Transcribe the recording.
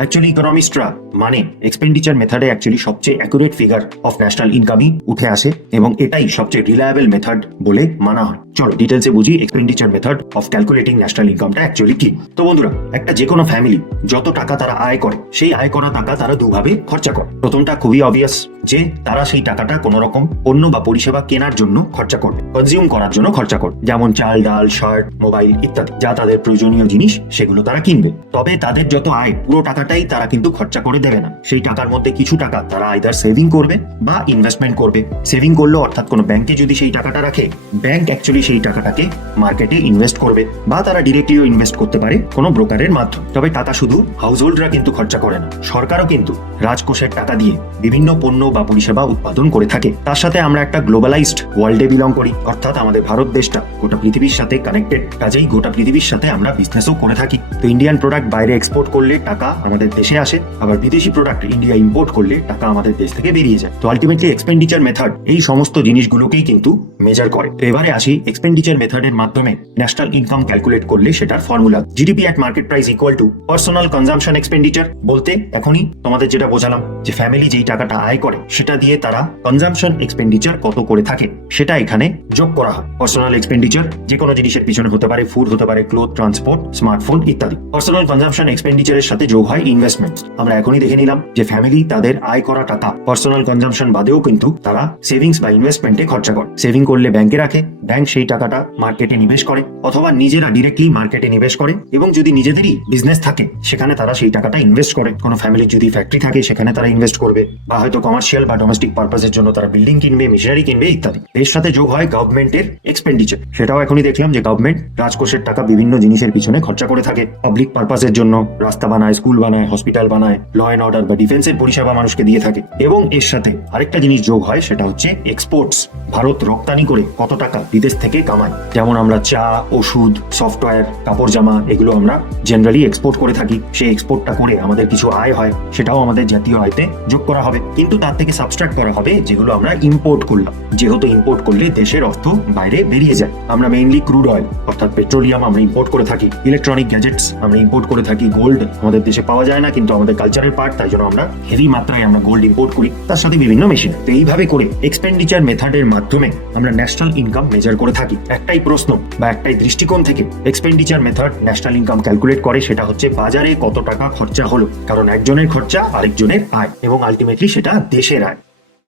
Actually ইকোনমিস্টরা মানে expenditure মেথডে actually সবচেয়ে অ্যাকুরেট ফিগার অফ ন্যাশনাল ইনকামই উঠে আসে এবং এটাই সবচেয়ে রিলায়েবল মেথড বলে মানা হয়। চলো ডিটেলসে বুঝি expenditure method of calculating national ইনকামটা অ্যাকচুয়ালি কি। তো বন্ধুরা, একটা যে কোনো ফ্যামিলি যত টাকা তারা আয় করে সেই আয় করা টাকা তারা দুভাবে খরচা করে। প্রথমটা খুবই অবভিয়াস যে তারা সেই টাকাটা কোনো রকম পণ্য বা পরিষেবা কেনার জন্য খরচা করবে, কনজিউম করার জন্য খরচা করবে, যেমন চাল ডাল শার্ট মোবাইল ইত্যাদি যা তাদের প্রয়োজনীয় জিনিস সেগুলো তারা কিনবে। তবে তাদের যত আয় পুরো টাকাটাই তারা কিন্তু খরচা করে দেবে না। সেই টাকার মধ্যে কিছু টাকা তারা আইদার সেভিং করবে বা ইনভেস্টমেন্ট করবে। সেভিং করলো অর্থাৎ কোনো ব্যাংকে যদি সেই টাকাটা রাখে, ব্যাংক অ্যাকচুয়ালি সেই টাকাটাকে মার্কেটে ইনভেস্ট করবে বা তারা ডিরেক্টলিও ইনভেস্ট করতে পারে কোনো ব্রোকারের মাধ্যমে। তবে টাকা শুধু হাউসহোল্ডরা কিন্তু খরচা করে না, সরকারও কিন্তু রাজকোষের টাকা দিয়ে বিভিন্ন পণ্য বা পরিষেবা উৎপাদন করে থাকে। তার সাথে আমরা একটা গ্লোবালাইজড ওয়ার্ল্ডে বিলং করি, অর্থাৎ আমাদের ভারত দেশটা গোটা পৃথিবীর সাথে কানেক্টেড, কাজেই গোটা পৃথিবীর সাথে আমরা বিজনেসও করে থাকি। তো ইন্ডিয়ান প্রোডাক্ট বাইরে এক্সপোর্ট করলে টাকা আমাদের দেশে আসে, আবার বিদেশি প্রোডাক্ট ইন্ডিয়া ইম্পোর্ট করলে টাকা আমাদের দেশ থেকে বেরিয়ে যায়। তো আলটিমেটলি এক্সপেন্ডিচার মেথড এই সমস্ত জিনিসগুলোকেই কিন্তু মেজার করে। তো এবারে আসি এক্সপেন্ডিচার মেথডের মাধ্যমে ন্যাশনাল ইনকাম ক্যালকুলেট করলে সেটার formula GDP at market price equal to personal consumption expenditure. বলতে এখনই তোমাদের যেটা বোঝালাম যে ফ্যামিলি যেই টাকাটা আয় করে সেটা দিয়ে তারা কনজাম্পশন এক্সপেন্ডিচার কত করে থাকে সেটা এখানে যোগ করা হয়। পার্সোনাল এক্সপেন্ডিচার যে কোনো জিনিসের পিছনে হতে পারে, ফুড হতে পারে, ক্লোথ, ট্রান্সপোর্ট, স্মার্টফোন ইত্যাদি। পার্সোনাল কনজাম্পশন এক্সপেন্ডিচারের সাথে যোগ হয় ইনভেস্টমেন্ট। আমরা এখনই দেখে নিলাম যে ফ্যামিলি তাদের আয় করা টাকা পার্সোনাল কনজাম্পশন বাদেও কিন্তু তারা সেভিংস বা ইনভেস্টমেন্টে খরচা করে। সেভিং করলে ব্যাংকে রাখে, ব্যাংক সেই টাকাটা মার্কেটে নিবেশ করে অথবা নিজেরা ডিরেক্টলি মার্কেটে নিবেশ করে, এবং যদি নিজেদেরই বিজনেস থাকে সেখানে তারা সেই টাকাটা ইনভেস্ট করে। কোনো ফ্যামিলির যদি ফ্যাক্টরি থাকে সেখানে তারা ইনভেস্ট করবে, বা হয়তো কমার্শিয়াল বা ডোমেস্টিক পারপাসের জন্য তারা বিল্ডিং কিনবে, মেশিনারি কিনবে ইত্যাদি। এর সাথে যোগ হয় গভর্নমেন্টের এক্সপেন্ডিচার। সেটাও এখনই দেখলাম যে গভর্নমেন্ট রাজকোষের টাকা বিভিন্ন জিনিসের পিছনে খরচা করে থাকে। পাবলিক পারপাসের জন্য রাস্তা বানায়, স্কুল বানায়, হসপিটাল বানায়, ল অ্যান্ড অর্ডার বা ডিফেন্সের পরিষেবা মানুষকে দিয়ে থাকে। এবং এর সাথে আরেকটা জিনিস যোগ হয়, সেটা হচ্ছে এক্সপোর্টস। ভারত রপ্তানি করে কত টাকা বিদেশ থেকে কামায়, যেমন আমরা চা, ওষুধ, সফটওয়্যার, কাপড় জামা এগুলো আমরা জেনারেলি এক্সপোর্ট করে থাকি। সেই এক্সপোর্টটা করে আমাদের কিছু আয় হয়, সেটাও আমাদের জাতীয় আয়তে যোগ করা হবে। কিন্তু তার থেকে সাবস্ট্রাক্ট করা হবে যেগুলো আমরা ইম্পোর্ট করলাম, যেহেতু ইম্পোর্ট করলে দেশের অর্থ বাইরে বেরিয়ে যায়। আমরা মেইনলি ক্রুড অয়েল অর্থাৎ পেট্রোলিয়াম আমরা ইম্পোর্ট করে থাকি, ইলেকট্রনিক গ্যাজেটস আমরা ইম্পোর্ট করে থাকি, গোল্ড আমাদের দেশে পাওয়া যায় না কিন্তু আমাদের কালচারের পার্ট, তাই জন্য আমরা হেভি মাত্রায় আমরা গোল্ড ইম্পোর্ট করি, তার সাথে বিভিন্ন মেশিন। তো এইভাবে করে এক্সপেন্ডিচার মেথডের মাধ্যমে আমরা ন্যাশনাল ইনকাম মেজার করে থাকি। একটাই প্রশ্ন বা একটাই দৃষ্টিকোণ থেকে expenditure method national income calculate করে, সেটা হচ্ছে বাজারে কত টাকা খরচা হলো, কারণ একজনের খরচা আরেকজনের আয় এবং আলটিমেটলি সেটা দেশের আয়।